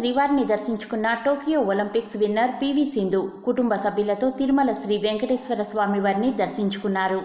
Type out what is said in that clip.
శ్రీవారిని దర్శించుకున్న Tokyo Olympics winner PV Sindhu కుటుంబ సభ్యులతో తిరుమల శ్రీ వెంకటేశ్వర స్వామి వారిని దర్శించుకున్నారు.